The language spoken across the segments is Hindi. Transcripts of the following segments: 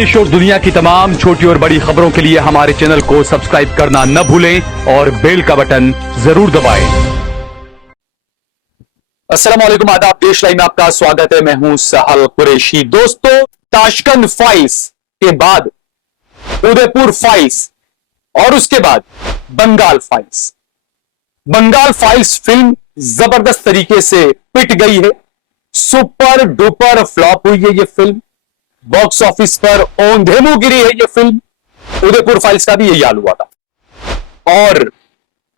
देश और दुनिया की तमाम छोटी और बड़ी खबरों के लिए हमारे चैनल को सब्सक्राइब करना न भूलें और बेल का बटन जरूर दबाएं। अस्सलाम वालेकुम, आदाब। देश लाइव में आपका स्वागत है। मैं हूं सहल कुरैशी। दोस्तों, ताशकंद फाइल्स के बाद उदयपुर फाइल्स और उसके बाद Bengal files. Bengal files film जबरदस्त तरीके से पिट गई है। सुपर डुपर फ्लॉप हुई है ये फिल्म। बॉक्स ऑफिस पर औंधे मुंह गिरी है ये फिल्म। उदयपुर फाइल्स का भी यही हाल हुआ था और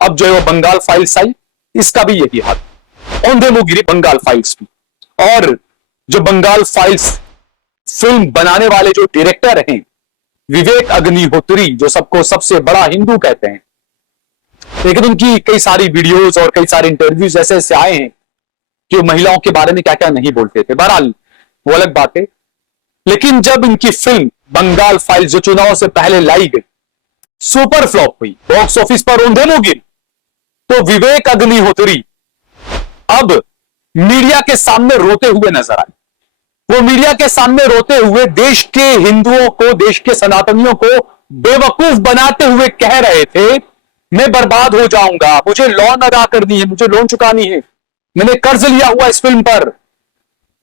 अब जो है वो बंगाल फाइल्स आई, इसका भी यही हाल। औंधे मुंह गिरी बंगाल फाइल्स भी। और जो बंगाल फाइल्स फिल्म बनाने वाले जो डायरेक्टर हैं विवेक अग्निहोत्री, जो सबको सबसे बड़ा हिंदू कहते हैं, लेकिन उनकी कई सारी वीडियोस और कई सारे इंटरव्यूज ऐसे ऐसे आए हैं कि वो महिलाओं के बारे में क्या क्या नहीं बोलते थे। बहरहाल वो अलग बात है। लेकिन जब इनकी फिल्म बंगाल फाइल्स जो चुनाव से पहले लाई गई, सुपर फ्लॉप हुई, बॉक्स ऑफिस पर औंधे मुंह गिरी, तो विवेक अग्निहोत्री अब मीडिया के सामने रोते हुए नजर आए। वो मीडिया के सामने रोते हुए देश के हिंदुओं को, देश के सनातनियों को बेवकूफ बनाते हुए कह रहे थे, मैं बर्बाद हो जाऊंगा, मुझे लोन अदा करनी है, मुझे लोन चुकानी है, मैंने कर्ज लिया हुआ इस फिल्म पर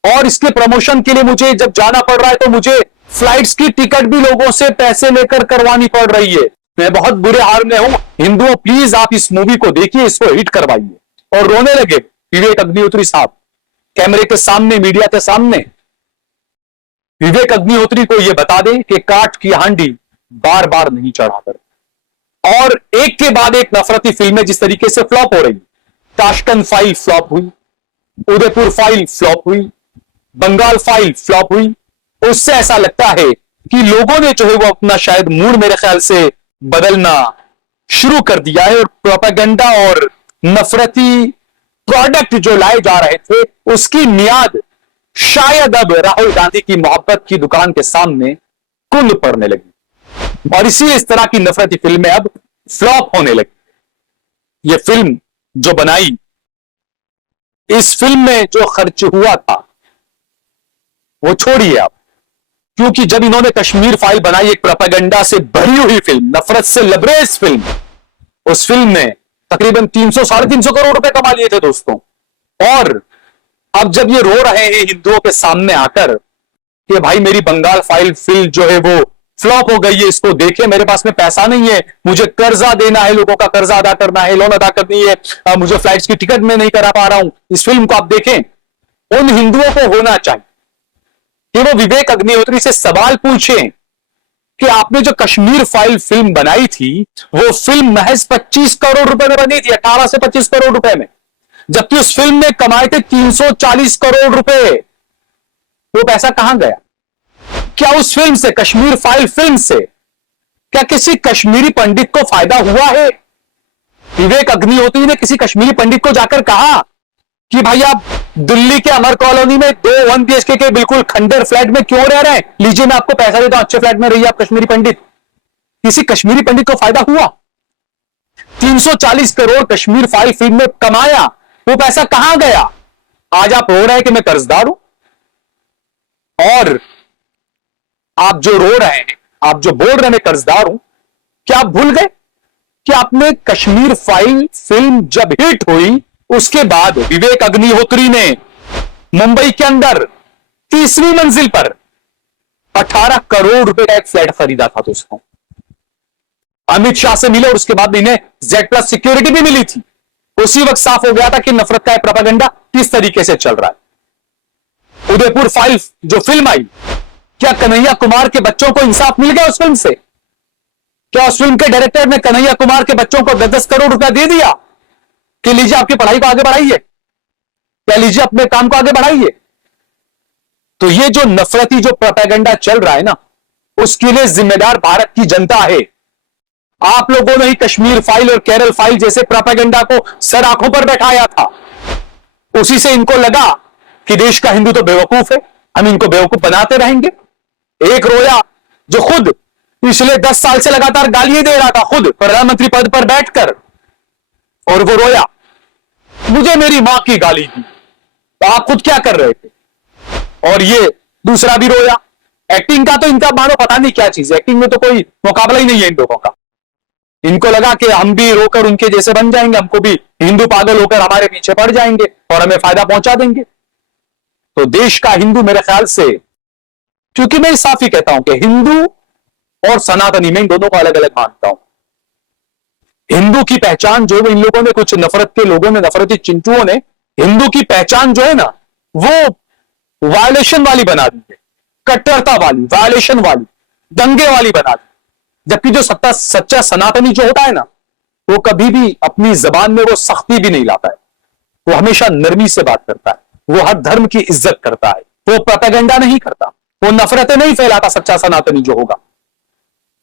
और इसके प्रमोशन के लिए मुझे जब जाना पड़ रहा है तो मुझे फ्लाइट्स की टिकट भी लोगों से पैसे लेकर करवानी पड़ रही है, मैं बहुत बुरे हाल में हूं, हिंदुओं प्लीज आप इस मूवी को देखिए, इसको हिट करवाइए। और रोने लगे विवेक अग्निहोत्री साहब कैमरे के सामने, मीडिया के सामने। विवेक अग्निहोत्री को यह बता दें कि काठ की हांडी बार बार नहीं चढ़ा कर। और एक के बाद एक नफरती फिल्में जिस तरीके से फ्लॉप हो रही, ताशकंद फाइल फ्लॉप हुई, उदयपुर फाइल फ्लॉप हुई, बंगाल फाइल फ्लॉप हुई, उससे ऐसा लगता है कि लोगों ने जो है वो अपना शायद मूड मेरे ख्याल से बदलना शुरू कर दिया है और प्रोपेगेंडा और नफरती प्रोडक्ट जो लाए जा रहे थे उसकी मियाद शायद अब राहुल गांधी की मोहब्बत की दुकान के सामने कुंद पड़ने लगी और इसी इस तरह की नफरती फिल्में अब फ्लॉप होने लगी। ये फिल्म जो बनाई, इस फिल्म में जो खर्च हुआ था वो छोड़िए आप, क्योंकि जब इन्होंने कश्मीर फाइल बनाई, एक प्रोपेगेंडा से भरी हुई फिल्म, नफरत से लबरेज फिल्म, उस फिल्म ने तकरीबन 300 साढ़े 300 करोड़ रुपए कमा लिए थे दोस्तों। और अब जब ये रो रहे हैं हिंदुओं के सामने आकर कि भाई मेरी बंगाल फाइल फिल्म जो है वो फ्लॉप हो गई है, इसको देखे, मेरे पास में पैसा नहीं है, मुझे कर्जा देना है, लोगों का कर्जा अदा करना है, लोन अदा करनी है, मुझे फ्लाइट्स की टिकट में नहीं करा पा रहा हूं, इस फिल्म को आप देखें। उन हिंदुओं को होना चाहिए कि वो विवेक अग्निहोत्री से सवाल पूछें कि आपने जो कश्मीर फाइल फिल्म बनाई थी वो फिल्म महज 25 करोड़ रुपए में बनी थी, 18 से 25 करोड़ रुपए में, जबकि उस फिल्म ने कमाए थे 340 करोड़ रुपए। वो पैसा कहां गया? क्या उस फिल्म से, कश्मीर फाइल फिल्म से, क्या किसी कश्मीरी पंडित को फायदा हुआ है? विवेक अग्निहोत्री ने किसी कश्मीरी पंडित को जाकर कहा कि भाई आप दिल्ली के अमर कॉलोनी में 2 1 BHK के बिल्कुल खंडर फ्लैट में क्यों रह रहे हैं, लीजिए मैं आपको पैसा देता हूं, अच्छे फ्लैट में रहिए आप कश्मीरी पंडित। किसी कश्मीरी पंडित को फायदा हुआ? 340 करोड़ कश्मीर फाइल फिल्म में कमाया, वो पैसा कहां गया? आज आप रो रहे हैं कि मैं कर्जदार हूं, और आप जो रो रहे हैं, आप जो बोल रहे हैं मैं कर्जदार हूं, क्या आप भूल गए कि आपने कश्मीर फाइल फिल्म जब हिट हुई उसके बाद विवेक अग्निहोत्री ने मुंबई के अंदर 30वीं मंजिल पर 18 करोड़ रुपए का एक फ्लैट खरीदा था दोस्तों। अमित शाह से मिले और उसके बाद इन्हें Z+ सिक्योरिटी भी मिली थी। उसी वक्त साफ हो गया था कि नफरत का प्रोपेगेंडा किस तरीके से चल रहा है। उदयपुर फाइल जो फिल्म आई, क्या कन्हैया कुमार के बच्चों को इंसाफ मिल गया उस फिल्म से? क्या उस फिल्म के डायरेक्टर ने कन्हैया कुमार के बच्चों को 10-10 करोड़ रुपया दे दिया कि लीजिए आपकी पढ़ाई को आगे बढ़ाइए, क्या लीजिए अपने काम को आगे बढ़ाइए? तो ये जो नफरती जो प्रोपेगेंडा चल रहा है ना, उसके लिए जिम्मेदार भारत की जनता है। आप लोगों ने ही कश्मीर फाइल और केरल फाइल जैसे प्रोपेगेंडा को सर आंखों पर बैठाया था। उसी से इनको लगा कि देश का हिंदू तो बेवकूफ है, हम इनको बेवकूफ बनाते रहेंगे। एक रोया जो खुद पिछले 10 साल से लगातार गालियां दे रहा था, खुद प्रधानमंत्री पद पर बैठकर, और वो रोया, मुझे मेरी मां की गाली दी, तो आप खुद क्या कर रहे थे? और ये दूसरा भी रोया, एक्टिंग का तो इनका मानो पता नहीं क्या चीज है, एक्टिंग में तो कोई मुकाबला ही नहीं है इन लोगों का। इनको लगा कि हम भी रोकर उनके जैसे बन जाएंगे, हमको भी हिंदू पागल होकर हमारे पीछे पड़ जाएंगे और हमें फायदा पहुंचा देंगे। तो देश का हिंदू मेरे ख्याल से, क्योंकि मैं साफ ही कहता हूं कि हिंदू और सनातनी में इन दोनों को अलग अलग मानता हूं। हिंदू की पहचान जो है, इन लोगों ने, कुछ नफरत के लोगों ने, नफरती चिंटुओं ने हिंदू की पहचान जो है ना, वो वायलेशन वाली बना दी है, कट्टरता वाली, वायलेशन वाली, दंगे वाली बना दी। जबकि जो सच्चा सनातनी जो होता है ना, वो कभी भी अपनी जबान में वो सख्ती भी नहीं लाता है, वो हमेशा नरमी से बात करता है, वो हर धर्म की इज्जत करता है, वो प्रोपेगेंडा नहीं करता, वो नफरतें नहीं फैलाता सच्चा सनातनी जो होगा।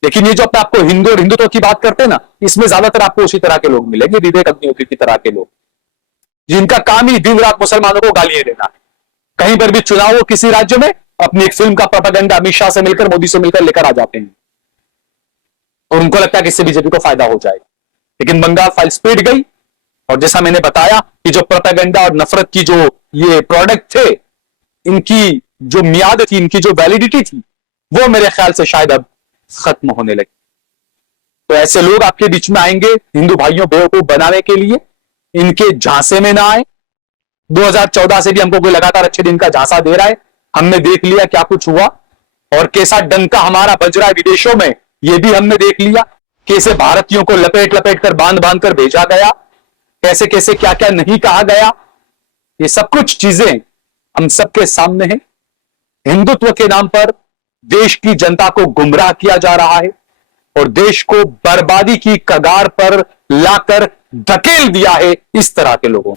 लेकिन ये जो अपने आपको हिंदू और हिंदुत्व की बात करते हैं ना, इसमें ज्यादातर आपको उसी तरह के लोग मिलेंगे, विवेक अग्निहोत्री की तरह के लोग, जिनका काम ही दिन रात मुसलमानों को गालियां देना है। कहीं पर भी चुनाव हो किसी राज्य में, अपनी एक फिल्म का प्रोपेगेंडा अमित शाह से मिलकर, मोदी से मिलकर लेकर आ जाते हैं और उनको लगता है कि इससे बीजेपी को फायदा हो जाएगा। लेकिन बंगाल फाइल्स पिट गई और जैसा मैंने बताया कि जो प्रोपेगेंडा और नफरत की जो ये प्रोडक्ट थे, इनकी जो मियाद थी, इनकी जो वैलिडिटी थी, वो मेरे ख्याल से शायद अब खत्म होने लगी। तो ऐसे लोग आपके बीच में आएंगे हिंदू भाइयों बेवकूफ बनाने के लिए, इनके झांसे में ना आए। 2014 से भी हमको कोई लगातार अच्छे दिन का झांसा दे रहा है, हमने देख लिया क्या कुछ हुआ और कैसा डंका हमारा बज रहा है विदेशों में, यह भी हमने देख लिया। कैसे भारतीयों को लपेट लपेट कर, बांध बांध कर भेजा गया, कैसे कैसे क्या क्या नहीं कहा गया, ये सब कुछ चीजें हम सबके सामने हैं। हिंदुत्व के नाम पर देश की जनता को गुमराह किया जा रहा है और देश को बर्बादी की कगार पर लाकर धकेल दिया है इस तरह के लोगों।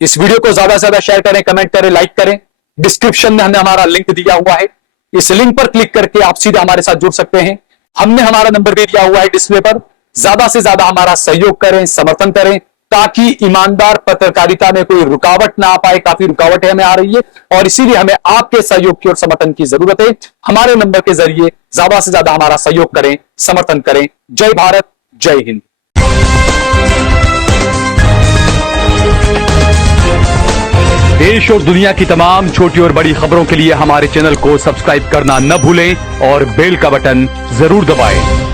इस वीडियो को ज्यादा से ज्यादा शेयर करें, कमेंट करें, लाइक करें। डिस्क्रिप्शन में हमने हमारा लिंक दिया हुआ है, इस लिंक पर क्लिक करके आप सीधे हमारे साथ जुड़ सकते हैं। हमने हमारा नंबर भी दिया हुआ है डिस्प्ले पर। ज्यादा से ज्यादा हमारा सहयोग करें, समर्थन करें, ताकि ईमानदार पत्रकारिता में कोई रुकावट ना आ पाए। काफी रुकावटें हमें आ रही है और इसीलिए हमें आपके सहयोग की और समर्थन की जरूरत है। हमारे नंबर के जरिए ज्यादा से ज्यादा हमारा सहयोग करें, समर्थन करें। जय भारत, जय हिंद। देश और दुनिया की तमाम छोटी और बड़ी खबरों के लिए हमारे चैनल को सब्सक्राइब करना न भूलें और बेल का बटन जरूर दबाएं।